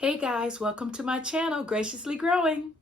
Hey guys, welcome to my channel, Graciously Growing.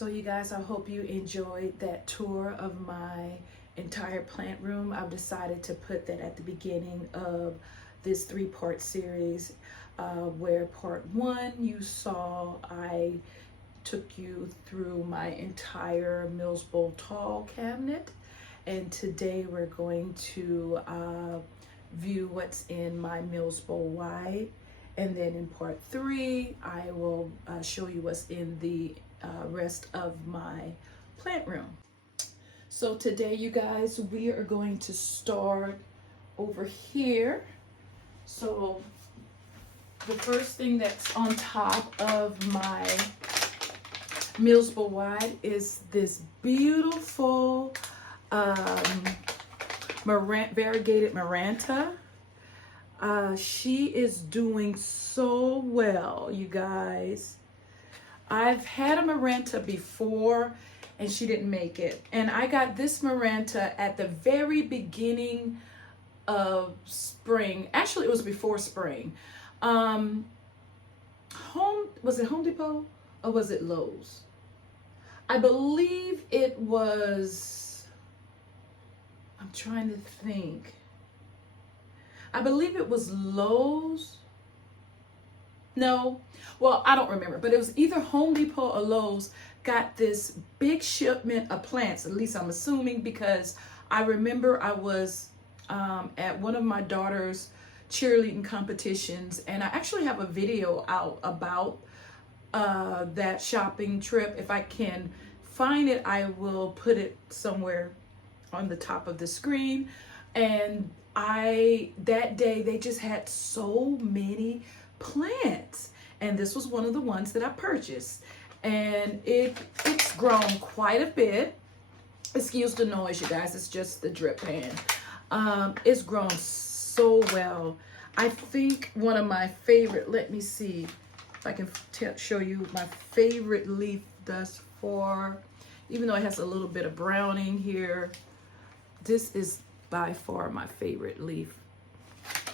So you guys, I hope you enjoyed that tour of my entire plant room. I've decided to put that at the beginning of this 3-part series, where part 1 you saw I took you through my entire Milsbo tall cabinet, and today we're going to view what's in my Milsbo wide, and then in part 3 I will show you what's in the rest of my plant room. So today, you guys, we are going to start over here. So the first thing that's on top of my Milsbo wide is this beautiful variegated Maranta. She is doing so well, you guys. I've had a Maranta before and she didn't make it. And I got this Maranta at the very beginning of spring. Actually, it was before spring. Was it Home Depot or was it Lowe's? I believe it was, I'm trying to think. I believe it was Lowe's. No, well, I don't remember, but it was either Home Depot or Lowe's got this big shipment of plants, at least I'm assuming, because I remember I was at one of my daughter's cheerleading competitions, and I actually have a video out about that shopping trip. If I can find it, I will put it somewhere on the top of the screen. And that day they just had so many plants, and this was one of the ones that I purchased, and it's grown quite a bit. Excuse the noise, you guys, it's just the drip pan. It's grown so well. I think one of my favorite, let me see if I can show you my favorite leaf thus far, even though it has a little bit of browning here. This is by far my favorite leaf.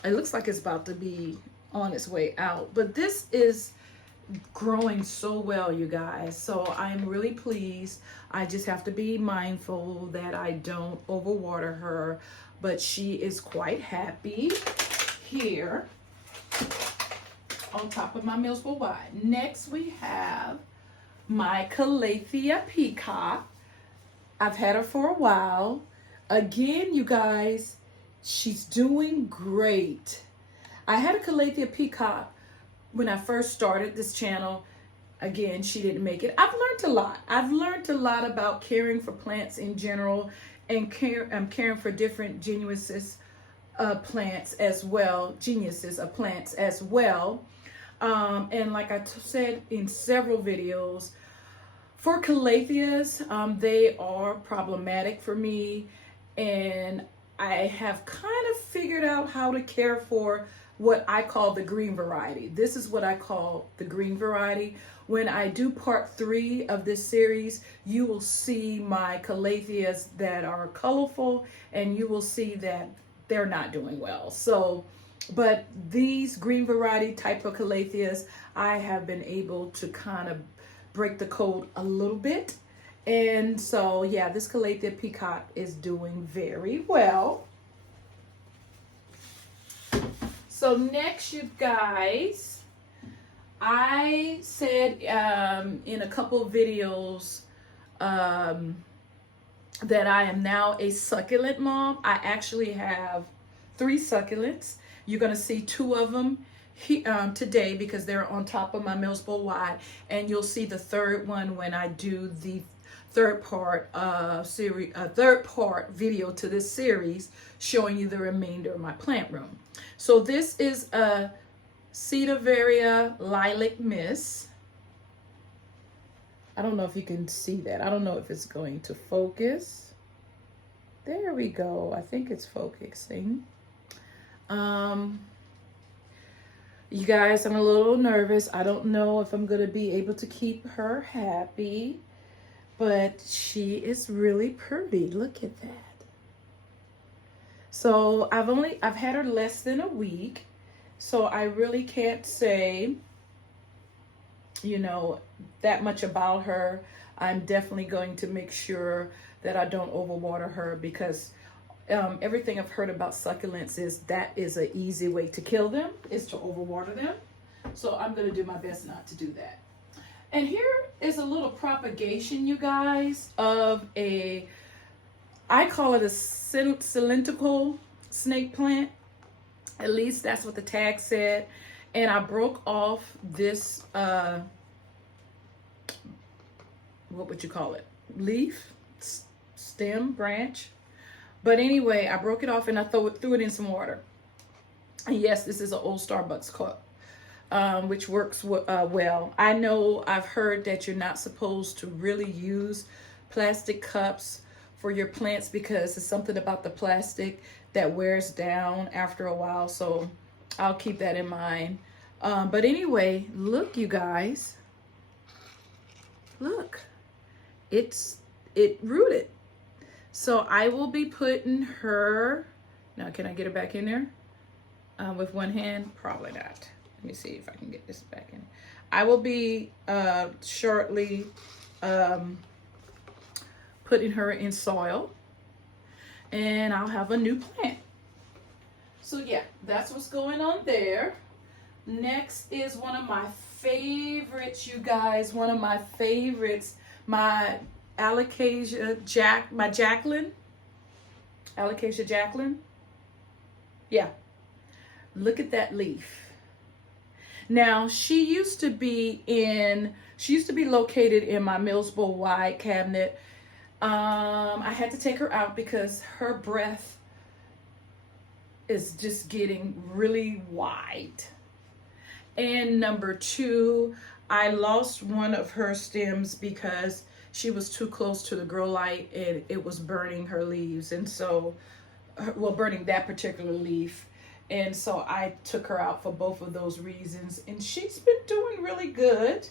It looks like it's about to be on its way out, but this is growing so well, you guys. So I'm really pleased. I just have to be mindful that I don't overwater her, but she is quite happy here on top of my Milsbo wide. Next we have my Calathea peacock. I've had her for a while. Again, you guys, she's doing great. I had a Calathea peacock when I first started this channel. Again, she didn't make it. I've learned a lot. I've learned a lot about caring for plants in general, and caring for different geniuses plants as well. And like I said in several videos, for Calatheas, they are problematic for me, and I have kind of figured out how to care for what I call the green variety. This is what I call the green variety. When I do part 3 of this series, you will see my Calatheas that are colorful, and you will see that they're not doing well. So, but these green variety type of Calatheas, I have been able to kind of break the code a little bit. And so, yeah, this Calathea peacock is doing very well. So next, you guys, I said in a couple of videos that I am now a succulent mom. I actually have 3 succulents. You're going to see 2 of them today because they're on top of my Milsbo wide, and you'll see the 3rd one when I do the third part video to this series, showing you the remainder of my plant room. So this is a Cedarvaria Lilac Mist. I don't know if you can see that. I don't know if it's going to focus. There we go. I think it's focusing. You guys, I'm a little nervous. I don't know if I'm going to be able to keep her happy, but she is really pretty. Look at that. So I've had her less than a week, so I really can't say, you know, that much about her. I'm definitely going to make sure that I don't overwater her, because everything I've heard about succulents is that is an easy way to kill them, is to overwater them. So I'm going to do my best not to do that. And here is a little propagation, you guys, of I call it a cylindrical snake plant. At least that's what the tag said. And I broke off this, what would you call it? Leaf, stem, branch. But anyway, I broke it off and I threw it in some water. And yes, this is an old Starbucks cup, which works well. I know I've heard that you're not supposed to really use plastic cups for your plants because it's something about the plastic that wears down after a while. So I'll keep that in mind. But anyway, look, you guys. Look, it rooted. So I will be putting her, now can I get her back in there with one hand? Probably not. Let me see if I can get this back in. I will be shortly putting her in soil, and I'll have a new plant. So yeah, that's what's going on there. Next is one of my favorites, you guys. One of my favorites, my Alocasia Jacqueline. Yeah. Look at that leaf. Now, she used to be located in my Milsbo wide cabinet. I had to take her out because her breath is just getting really wide. And number two, I lost one of her stems because she was too close to the grow light and it was burning her leaves. And so, well, burning that particular leaf. And so I took her out for both of those reasons. And she's been doing really good.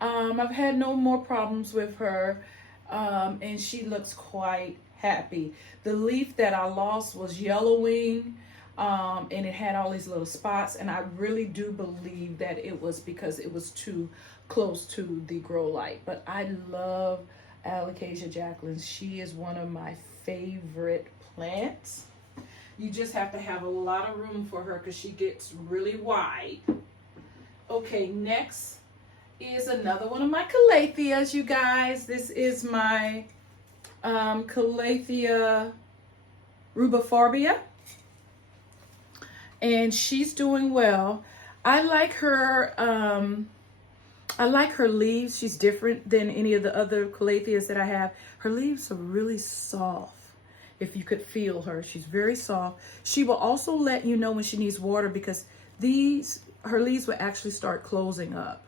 I've had no more problems with her. And she looks quite happy. The leaf that I lost was yellowing. And it had all these little spots, and I really do believe that it was because it was too close to the grow light. But I love Alocasia Jacqueline. She is one of my favorite plants. You just have to have a lot of room for her because she gets really wide. Okay, next is another one of my calatheas, you guys. This is my Calathea rubiforbia. And she's doing well. I like her leaves. She's different than any of the other calatheas that I have. Her leaves are really soft. If you could feel her, she's very soft. She will also let you know when she needs water because her leaves will actually start closing up.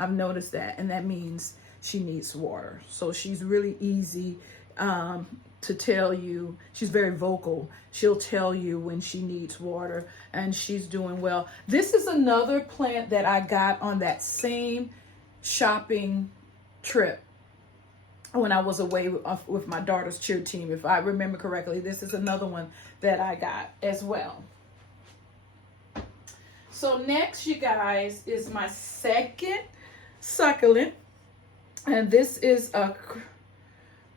I've noticed that, and that means she needs water. So she's really easy to tell you. She's very vocal. She'll tell you when she needs water, and she's doing well. This is another plant that I got on that same shopping trip when I was away with my daughter's cheer team. If I remember correctly, this is another one that I got as well. So next, you guys, is my second succulent, and this is a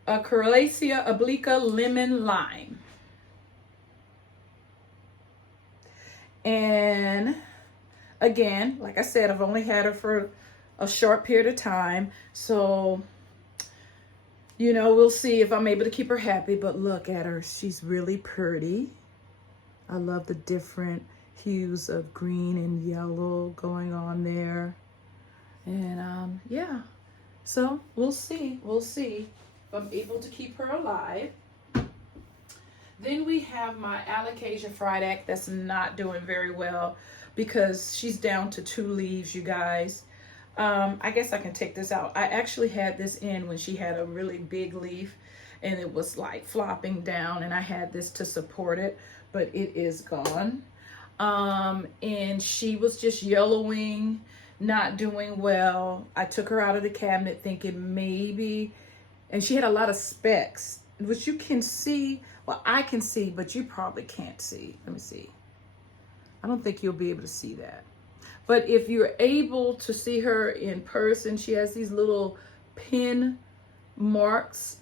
Calathea obliqua lemon lime. And again, like I said, I've only had her for a short period of time. So, you know, we'll see if I'm able to keep her happy. But look at her. She's really pretty. I love the different hues of green and yellow going on there. And yeah, so we'll see. We'll see if I'm able to keep her alive. Then we have my Alocasia Fridac that's not doing very well because she's down to 2 leaves, you guys. I guess I can take this out. I actually had this in when she had a really big leaf and it was like flopping down, and I had this to support it, but it is gone. And she was just yellowing, not doing well. I took her out of the cabinet thinking maybe, and she had a lot of specks, which you can see. Well, I can see, but you probably can't see. Let me see. I don't think you'll be able to see that. But if you're able to see her in person, she has these little pin marks,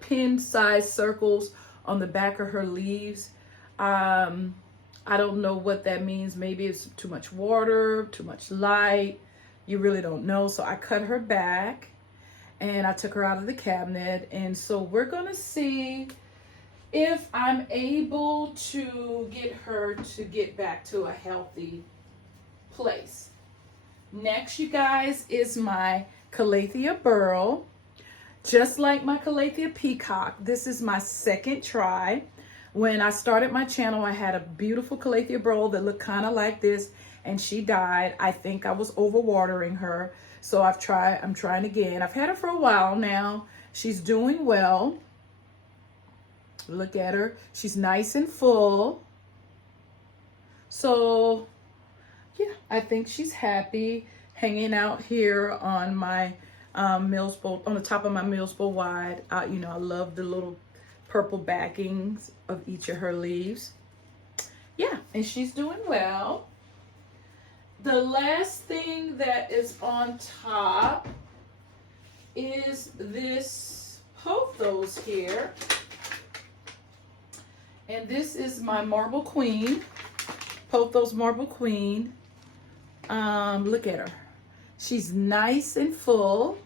pin-sized circles on the back of her leaves. I don't know what that means. Maybe it's too much water, too much light. You really don't know. So I cut her back and I took her out of the cabinet. And so we're going to see if I'm able to get her to get back to a healthy place. Next, you guys, is my Calathea burl. Just like my Calathea peacock, this is my second try. When I started my channel, I had a beautiful Calathea burl that looked kind of like this, and she died. I think I was overwatering her, so I'm trying again. I've had her for a while now. She's doing well. Look at her. She's nice and full. So, yeah, I think she's happy hanging out here on my Milsbo, on the top of my Milsbo wide. You know, I love the little purple backings of each of her leaves. Yeah, and she's doing well. The last thing that is on top is this pothos here. And this is my Marble Queen, Pothos Marble Queen. Look at her. She's nice and full.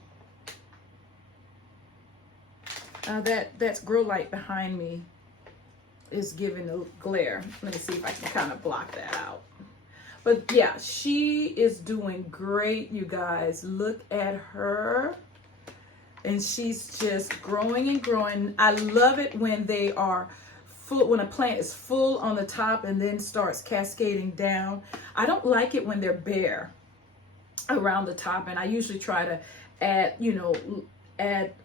That's grow light behind me is giving a glare. Let me see if I can kind of block that out. But yeah, she is doing great, you guys. Look at her. And she's just growing and growing. I love it when they are full, when a plant is full on the top and then starts cascading down. I don't like it when they're bare around the top, and I usually try to add,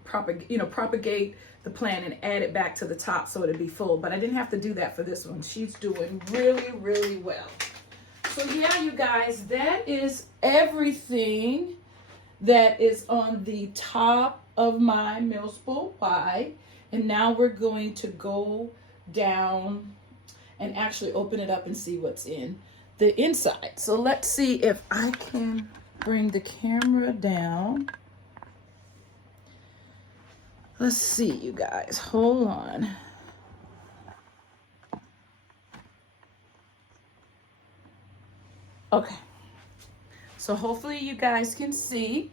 propagate the plant and add it back to the top so it'd be full. But I didn't have to do that for this one. She's doing really, really well. So yeah, you guys, that is everything that is on the top of my Milsbo wide. And now we're going to go down and actually open it up and see what's in the inside. So let's see if I can bring the camera down. Let's see, you guys, hold on. Okay, so hopefully you guys can see.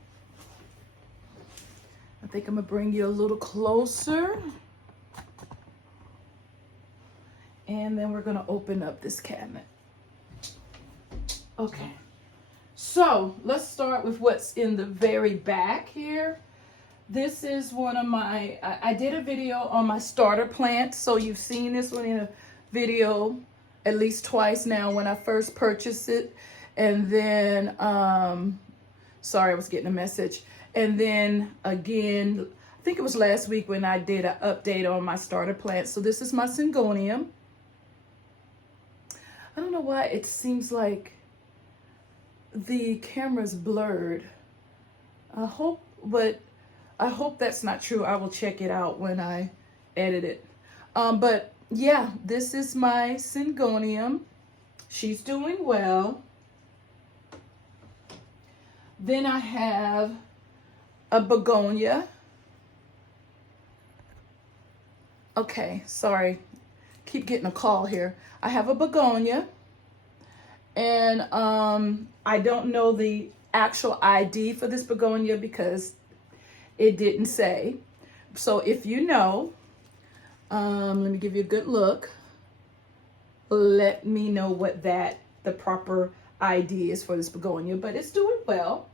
I think I'm gonna bring you a little closer. And then we're gonna open up this cabinet. Okay, so let's start with what's in the very back here. This is one of my, I did a video on my starter plants. So you've seen this one in a video at least twice now when I first purchased it. And then, sorry, I was getting a message. And then again, I think it was last week when I did an update on my starter plants. So this is my Syngonium. I don't know why it seems like the camera's blurred. I hope that's not true. I will check it out when I edit it. But yeah, this is my Syngonium. She's doing well. Then I have a begonia. Okay, sorry. Keep getting a call here. I have a begonia. And I don't know the actual ID for this begonia because it didn't say. So if you know, let me give you a good look. Let me know what the proper ID is for this begonia, but it's doing well.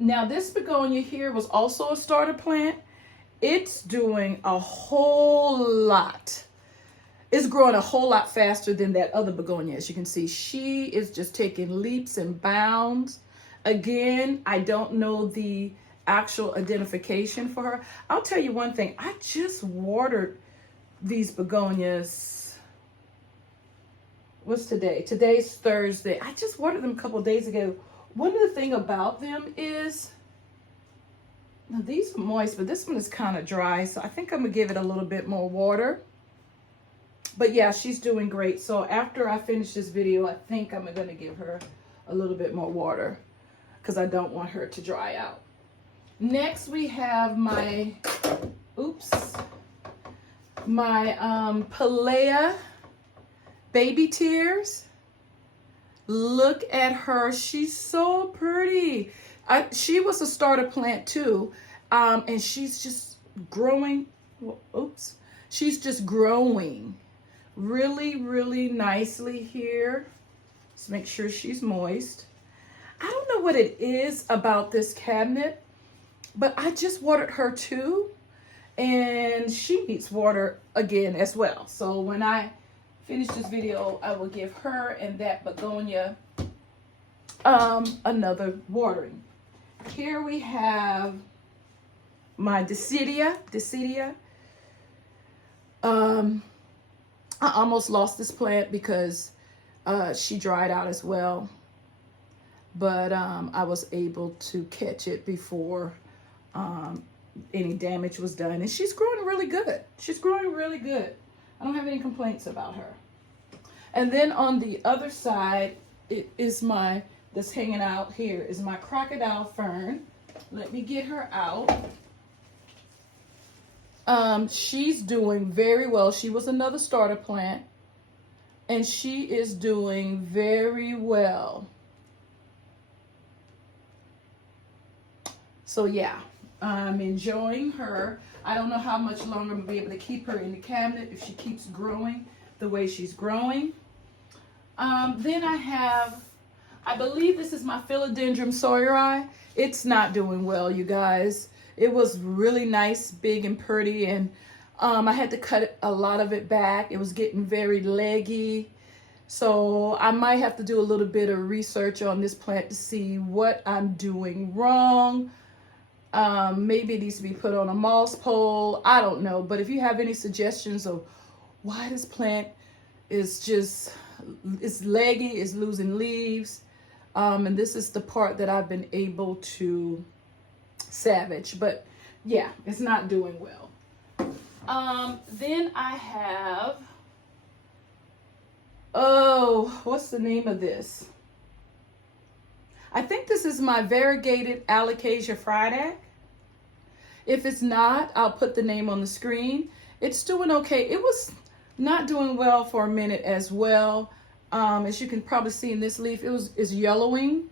Now this begonia here was also a starter plant. It's doing a whole lot. It's growing a whole lot faster than that other begonia. As you can see, she is just taking leaps and bounds. Again, I don't know the actual identification for her. I'll tell you one thing. I just watered these begonias. What's today? Today's Thursday. I just watered them a couple of days ago. One of the things about them is, now these are moist, but this one is kind of dry. So I think I'm gonna give it a little bit more water. But yeah, she's doing great. So after I finish this video, I think I'm gonna give her a little bit more water because I don't want her to dry out. Next we have my, Palea Baby Tears. Look at her. She's so pretty. She was a starter plant too. And she's just growing. She's just growing really, really nicely here. Let's make sure she's moist. I don't know what it is about this cabinet, but I just watered her too. And she needs water again as well. So when I finish this video, I will give her and that begonia another watering. Here we have my Decidia. I almost lost this plant because she dried out as well. But I was able to catch it before any damage was done. And she's growing really good. She's growing really good. I don't have any complaints about her. And then on the other side, it is that's hanging out here is my crocodile fern. Let me get her out. She's doing very well. She was another starter plant, and she is doing very well. So yeah, I'm enjoying her. I don't know how much longer I'm gonna be able to keep her in the cabinet if she keeps growing the way she's growing. Then I believe this is my Philodendron sawyeri. It's not doing well, you guys. It was really nice, big and pretty, and I had to cut a lot of it back. It was getting very leggy. So I might have to do a little bit of research on this plant to see what I'm doing wrong. Maybe it needs to be put on a moss pole. I don't know. But if you have any suggestions of why this plant is it's leggy, it's losing leaves, and this is the part that I've been able to salvage. But yeah, it's not doing well. Then I have, what's the name of this? I think this is my variegated Alocasia Friday. If it's not, I'll put the name on the screen. It's doing okay. It was not doing well for a minute as well. As you can probably see in this leaf, it's yellowing.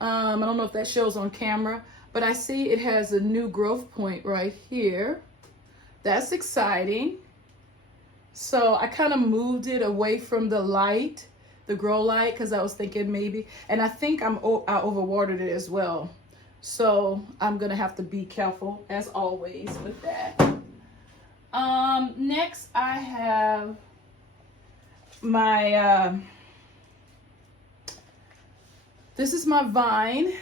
I don't know if that shows on camera, but I see it has a new growth point right here. That's exciting. So I kind of moved it away from the light, the grow light, because I was thinking maybe, and I think I overwatered it as well. So I'm gonna have to be careful as always with that. Next I have my, this is my vine.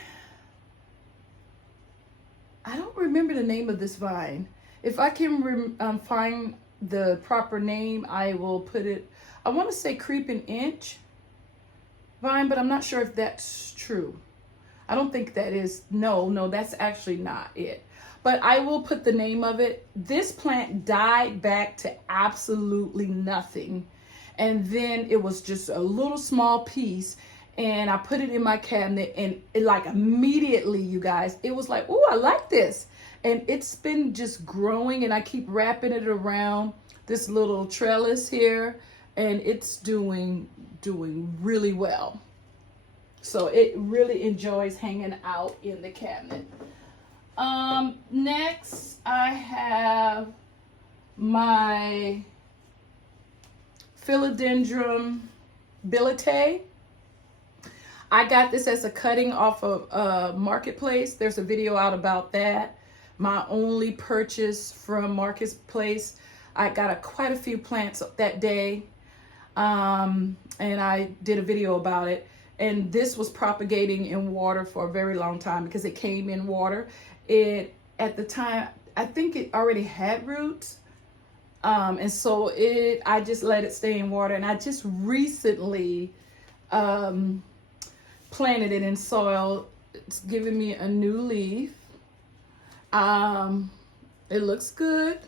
I don't remember the name of this vine. If I can find the proper name, I will put it, I want to say creeping inch vine, but I'm not sure if that's true. I don't think that is, no, that's actually not it. But I will put the name of it. This plant died back to absolutely nothing. And then it was just a little small piece, and I put it in my cabinet, and it, like, immediately, you guys, it was like, oh, I like this. And it's been just growing, and I keep wrapping it around this little trellis here, and it's doing really well. So it really enjoys hanging out in the cabinet. Next I have my Philodendron billet. I got this as a cutting off of Marketplace. There's a video out about that. My only purchase from Marketplace. I got quite a few plants that day, and I did a video about it. And this was propagating in water for a very long time because it came in water. It, at the time, I think it already had roots. And so I just let it stay in water. And I just recently planted it in soil. It's giving me a new leaf. It looks good.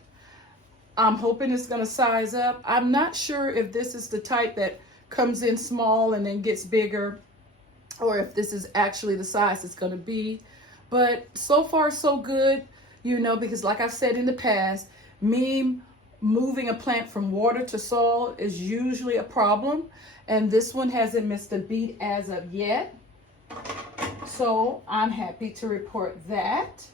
I'm hoping it's gonna size up. I'm not sure if this is the type that comes in small and then gets bigger, or if this is actually the size it's going to be. But so far so good, you know, because like I've said in the past, me moving a plant from water to soil is usually a problem. And this one hasn't missed a beat as of yet. So I'm happy to report that.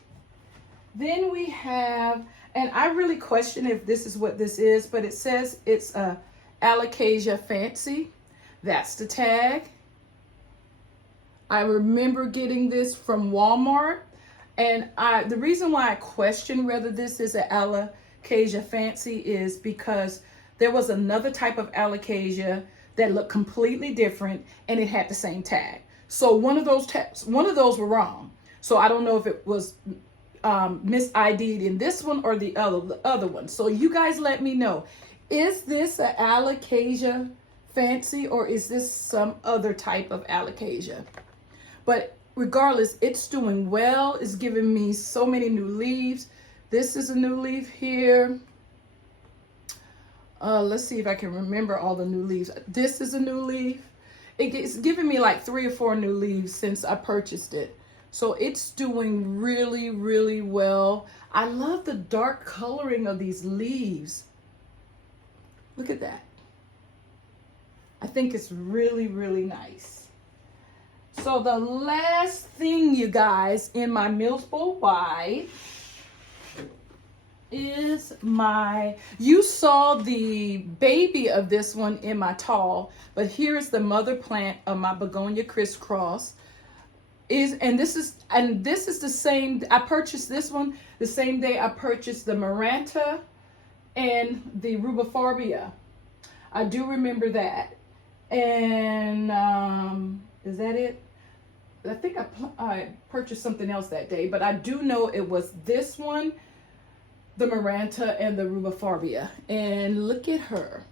Then we have, and I really question if this is what this is, but it says it's a Alocasia Fancy. That's the tag. I remember getting this from Walmart, and the reason why I question whether this is an Alocasia Fancy is because there was another type of Alocasia that looked completely different, and it had the same tag. So one of those were wrong. So I don't know if it was mis-ID'd in this one or the other one. So you guys let me know. Is this an Alocasia Fancy or is this some other type of Alocasia? But regardless, it's doing well. It's giving me so many new leaves. This is a new leaf here. Let's see if I can remember all the new leaves. This is a new leaf. It's giving me like 3 or 4 new leaves since I purchased it. So it's doing really, really well. I love the dark coloring of these leaves. Look at that. I think it's really, really nice. So the last thing, you guys, in my Milsbo White is you saw the baby of this one in my tall, but here's the mother plant of my begonia crisscross. This is the same. I purchased this one the same day I purchased the Maranta and the rubifarbia. I do remember that. And is that it? I think I purchased something else that day, but I do know it was this one, the Maranta and the rubifarbia. And look at her.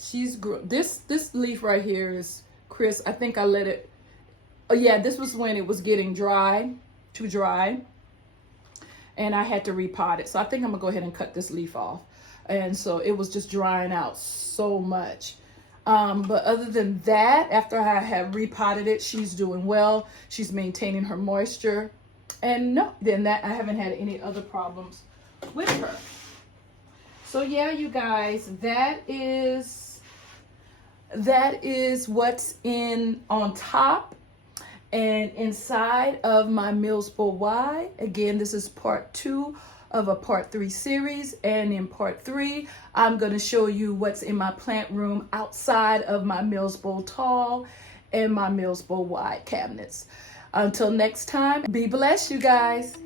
She's this leaf right here is Chris. I think I let it. Oh yeah, this was when it was getting too dry, and I had to repot it. So I think I'm gonna go ahead and cut this leaf off. And so it was just drying out so much. But other than that, after I have repotted it, she's doing well. She's maintaining her moisture. And no, I haven't had any other problems with her. So yeah, you guys, that is what's on top and inside of my Milsbo Y. Again, this is part 2 of a part 3 series, and in part 3 I'm going to show you what's in my plant room outside of my Milsbo tall and my Milsbo wide cabinets. Until next time, be blessed, you guys.